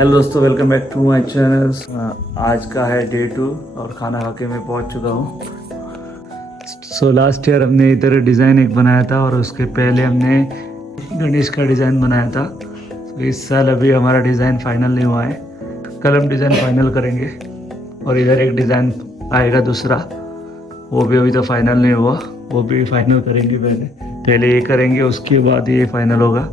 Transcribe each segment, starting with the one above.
Hello दोस्तों, welcome back to my channel. आज का है डे 2 और खाना खा के मैं पहुंच चुका हूं। लास्ट ईयर हमने इधर डिज़ाइन एक बनाया था और उसके पहले हमने गणेश का डिज़ाइन बनाया था। इस साल अभी हमारा डिज़ाइन फाइनल नहीं हुआ है, कल हम डिज़ाइन फाइनल करेंगे। और इधर एक डिज़ाइन आएगा दूसरा, वो भी अभी तो फाइनल नहीं हुआ, वो भी फाइनल करेंगे। पहले ये करेंगे, उसके बाद ये फाइनल होगा।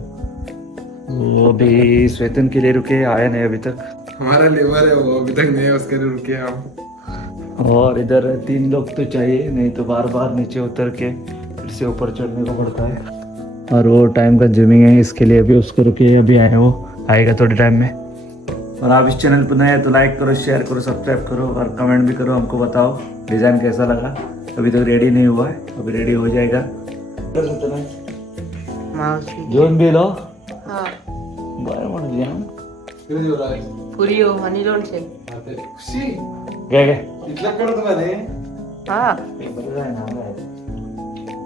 वो अभी स्वेतन के लिए रुके, आया नहीं अभी तक। हमारा लेबर है वो, अभी तक नहीं है, उसके लिए रुके हम। और इधर 3 लोग तो चाहिए, नहीं तो बार बार नीचे उतर के फिर से ऊपर चढ़ने को पड़ता है और वो टाइम कंज्यूमिंग है, इसके लिए अभी उसको रुके। अभी आया, वो आएगा थोड़े टाइम में। और आप इस चैनल पर नए हैं तो लाइक करो, शेयर करो, सब्सक्राइब करो और कमेंट भी करो। हमको बताओ डिज़ाइन कैसा लगा। अभी तक रेडी नहीं हुआ है, अभी रेडी हो जाएगा। जोन भी लो बरं म्हणजे किती दिवस आहे? पुरी हो आणि लोणचे. आता खुशी काय काय इथलं करतो का ते? हाँ,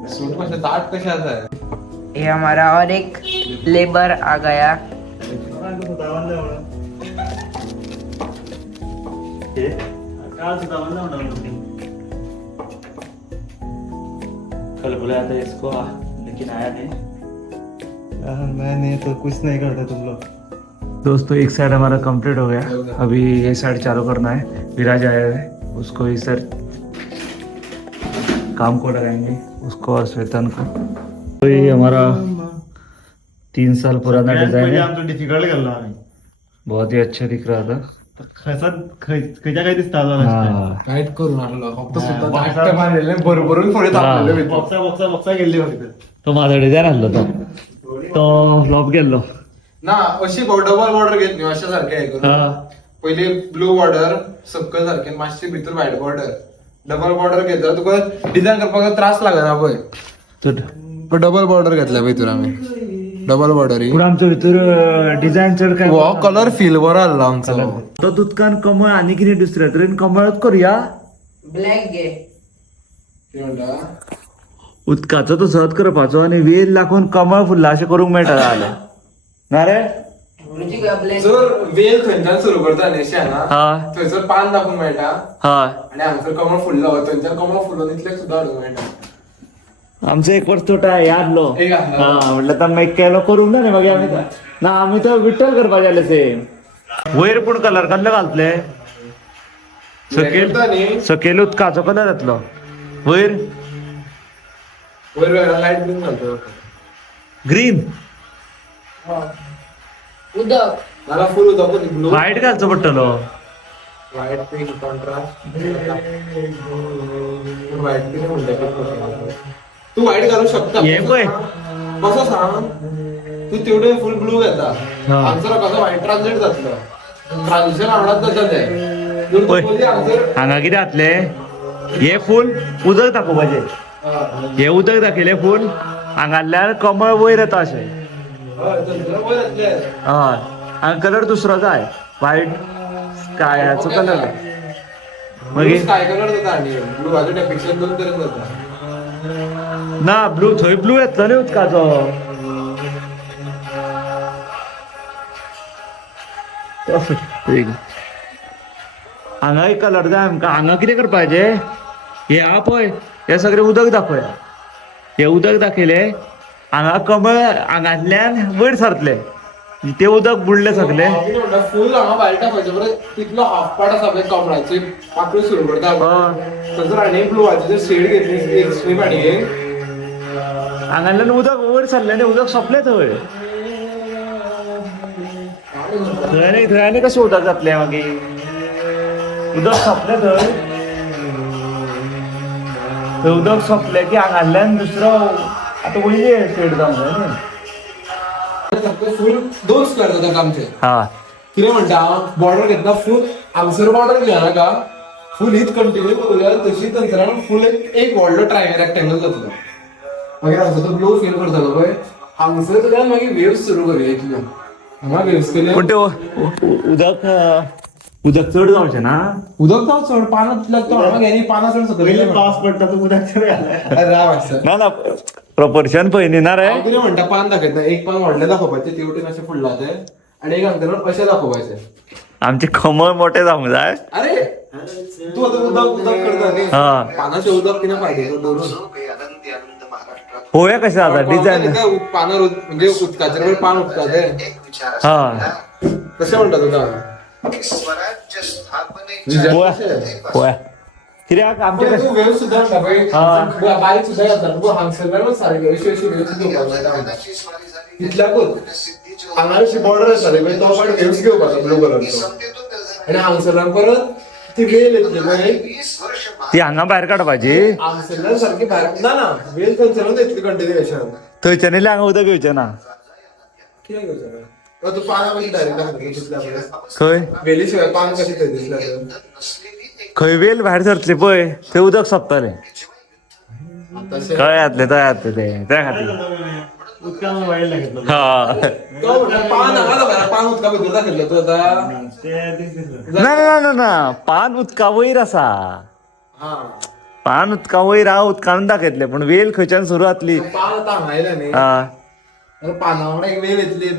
सूट कशा ताट कशाचा आहे? ये हमारा और एक लेबर आ गया. कल बुलाया था इसको, लेकिन आया नहीं। मैं तो कुछ नहीं करते तुम लोग। दोस्तों एक साइड हमारा कंप्लीट हो गया, अभी ये साइड चालू करना है। विराज आया है, उसको इस सर काम को लगाएंगे, उसको और श्वेतन को। तो ये हमारा 3 साल पुराना डिजाइन है, आमचं डिफिकल्ट केला आम्ही. बहुत ही अच्छा दिख रहा था। खयच्या काय दिसता हाँ टाईट करून आणलं फक्त सुद्धा ताट मारलेले बरोबरून थोडे तापलेले होते. बॉक्सा गेली फक्त. तो माझा डिझाईन आणलो तो फ्लॉप गेलो ना अशी डबल बॉर्डर घेतली अशा सारखे आहे करून. हा. पहिले ब्लू बॉर्डर सकल सारखे, मागचे भितर व्हाईट बॉर्डर, डबल बॉर्डर घेतला तुका डिझाईन करपाक त्रास लागना पळय. तो डबल बॉर्डर घेतल्या भितर आम्ही, डबल बॉर्डर पुढे आमच्या भितर डिझाईन चढ काय कलर फील बरो आला आमचा. तो तुतकान कमळ आणि किती दुसऱ्या तरी कमळच करूया. ब्लॅक घे. ते म्हणता उदकाचो तो सहज करपाचो आणि वेल लागून कमळ फुलला अशें करूंक मेळटा जाल्यार ना रे. म्हणजे का ब्लॅक? जर वेल थंयच्यान सुरू करता न्ही ना, हा थंयसर पान दाखवून मेळटा हा. आणि हांगसर कमळ फुललो, थंयच्यान कमळ फुललो इतलें सुद्दां हाडूंक मेळटा. आमचं एक वर्ष तोटा यादलो. एक आसलो. हा म्हटलं तर मागीर केलो करूंक ना मागीर आमी ना, आमी तो विठ्ठल करपाचे जाले सेम. वयर पूण कलर कसले घालतले? करता न्ही, सकयल सकयल उदकाचो कलर येतलो, वयर वयर लायट बीन घालता. ग्रीन उदक. मला फुल उदक ब्लू व्हाईट घालचो पडटलो. White pink contrast. White pink म्हणटा तू व्हाईट घालू शकता. हे पळय. कसं सांग, तू तेवढे फुल ब्लू घेता, हा. हांगसर कसं व्हाईट ट्रान्सलेट जातलो. ट्रान्झिशन आवडत जाता ते. जर पळय. तू बोलली हांगसर हांगा कितें जातले, हे फूल उदक दाखोवपाचे, हे उदक दाखयले फूल हांगातल्यान कमळ वयर येता अशें. हय, हांगा कलर दुसरो जाय, व्हाईट स्कायाचो कलर मागीर स्काय कलर जाता आणि ब्लूवाचो डेपिक्शन 2 तरेन जाता. ना ब्लू, थंय ब्लू येतलो न्ही उदकाचो. हांगा एक कलर जाय आमकां. हांगा कितें करपाचें, हे हा पळय, हे सगळें उदक दाखोवया. हे उदक दाखयले, हांगा कमळ हांगातल्यान वयर सरतले, ते उदक बुडले सगळे. फुल हांगा भायर टाकायचे बरं, तितलो हाफ पार्ट आसा पळय कमळाची पाकळी सुरू करता थंयसर आनी ब्लूवाची जर शेड घेतली एक स्ट्रीप आनी एक हांगातल्यान उदक वयर सरले न्ही, उदक सोंपलें थंय. थंय आनी कशें उदक जातलें मागीर, उदक सोंपलें थंय. थंय उदक सोंपलें की हांगातल्यान दुसरो आतां वयली शेड जावंक जाय न्ही. फुल 2 स्क्वेअर जाता आमचे. हा कितें म्हणटा, बॉर्डर घेतना फुल हांगसर बॉर्डर घेनाका, फुल हीच कंटिन्यू करूया, तशी थंयसरान फुल एक व्हडलो रेक्टेंगल जातलो. मागीर हांगसर तो ब्लू फील करतलो पळय, हांगसर मागीर वेव्स सुरू करूया इतल्यो. हांगा वेव्स केले पण ते उदक उदक चड जावचें ना. उदक जाऊ चड पानां लागता हांगा घेनी पानां चड पहिले सकयल पाऊस पडता तो उद्या राव आसा. ना ना प्रपोर्शन पळय न्ही ना रे. हांव कितें म्हणटा, पान दाखयता, एक पान व्हडलें दाखोवपाचें तेवटेन अशें फुडला ते, आणि एक अंतरावर असे दाखवायचे. आमचे कमळ मोठे जाऊ जाय. अरे तू आता उदक करता रे हा. पानाचे उदक किंवा पाहिजे दोरून होया कशा आता डिझाईन. पानावर म्हणजे उदकाच्या वर पान उठतात ते. हा कसे म्हणतात तुला होया होया कित्याक आमचे कशे वेळ सुद्धा म्हणता बाई. हा. बारीक सुद्धा घातला तू हांगसर सारखे अशी अशी वेळ सुद्धा इथल्या कोण हांगाची बॉर्डर आसा रे तो पण वेव्स घेवपाचा ब्लू कलरचो आणि हांगसरान परत ती वेल येतली पळय ती हांगा भायर काडपाची. हांगसरान सारखी भायर ना वेल थंयसरूच येतली कंटिन्युएशन. थंयच्यान इल्ले हांगा उदक येवचें ना. कित्याक घेवचें ना तू पानां कशी डायरेक्ट दाखयता दिसल्या पळय खंय वेली शिवाय पान कशी थंय दिसल्या खंय वेल भायर सरतली पळय थंय उदक सोंपतलें. तशें कळ्ळें जातलें ते त्या खातीर. उदकान वायला घेतलं हा तो म्हणटा पान हांगा दाखयला पान उदका भितर दाखयल्लो तू आतां. ते ना ना ना ना पान उदका वयर आसा. हा पान उदका वयर हांव उदकान दाखयतलें पूण वेल खंयच्यान सुरू जातली. पान आतां हांगा आयल्या न्ही हा पाना वांगडा एक वेल येतली.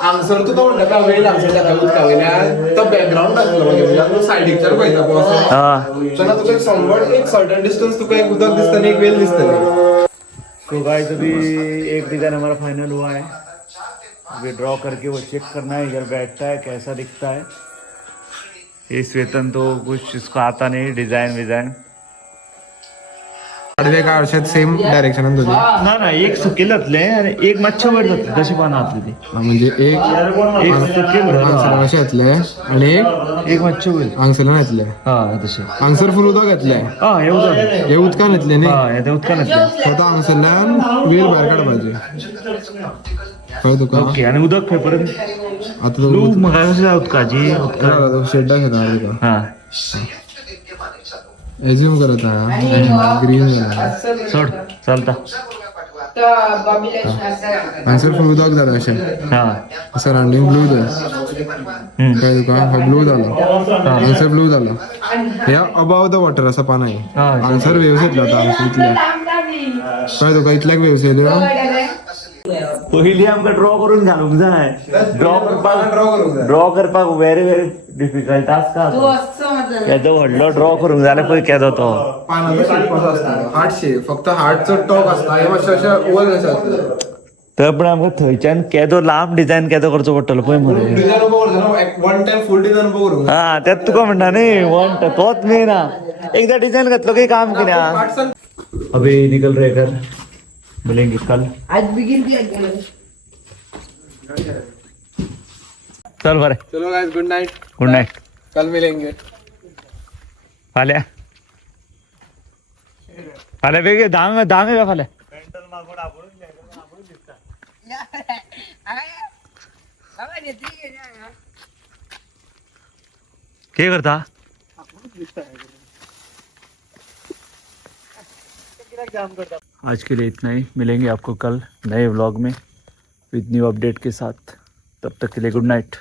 हांगसर तू तो म्हणटा का वेल हांगसर दाखयला उदका वयल्यान तो बॅकग्रावंड दाखयलो म्हणजे सायडीच्यान पळयता पळय असो हा तेन्ना तुका समवट एक सर्टन डिस्टन्स तुका एक उदक दिसता आनी एक वेल दिसतली. तो गाइस अभी एक डिजाइन हमारा फाइनल हुआ है. अभी ड्रॉ करके वो चेक करना है इधर बैठता है कैसा दिखता है. ये श्वेतन तो कुछ इसको आता नहीं डिजाइन विजाइन. आडवे काय अशें सेम डायरेक्शनान तुझी ना ना एक सुकेल जातले आणि एक मातशे वयर जातले तशी पाना आपली ती. म्हणजे एक एक सुकेल हांगसरान अशें येतले आणि एक मातशे वयर. हांगसरान येतले. हा तसे. हांगसर फुल उदक येतले हा हे उदक. हे उदकान येतले न्ही. हा हे उदकान येतले. फक्त हांगसरल्यान वेल भायर काडपाची कळ्ळें तुका. ओके आणि उदक खंय पर्यंत आतां तो लू म्हाका कशी उदकाची उदका. शेड दाखयता तुका हा एज्यूम करत आहा ग्रीन जाला सोड चलता. हांगसर फुल उदक जालें अशें हा सराउंडिंग ब्लू कळ्ळें तुका हो ब्लू जालो हांगसर ब्लू जालो. हे अबाव द वॉटर आसा पानां ही. हा. हांगसर वेव्स येतले आतां हांगसर इतले कळ्ळें तुका इतल्याक वेव्स येयल्यो. पयलीं आमकां ड्रॉ करून घालूंक जाय. ड्रॉ करपाक व्हेरी व्हेरी डिफिकल्ट आसता. केदो व्हडलो ड्रॉ करूंक जाय जाल्यार पळय केदो तो. पानाचो शेप कसो आसता हार्ट शेप फक्त हार्टचो टॉप आसता हे मातशें अशें ओव्हर कशें आसता. तर पण आमकां थंयच्यान केदो लांब डिजायन केदो करचो पडटलो पळय मरे. डिझायन उबो करता वन टाइम फुल डिझायन उबो करूंक हा त्यात तुका म्हणटा न्ही वन तोच मेन हा. एकदा डिजाइन घातलो की काम कित्याक. पार्ट्सान अभी निकल रहे घर मिलेंगे कल. आज बिगिन किया गेलं. चल बरे चलो guys good Knight good night. कल मिलेंगे. फाल्या फाल्या बेगे धांग या फाल्या. क्या करता. आज के लिए इतना ही. मिलेंगे आपको कल नए व्लॉग में विद न्यू अपडेट के साथ. तब तक के लिए गुड नाइट.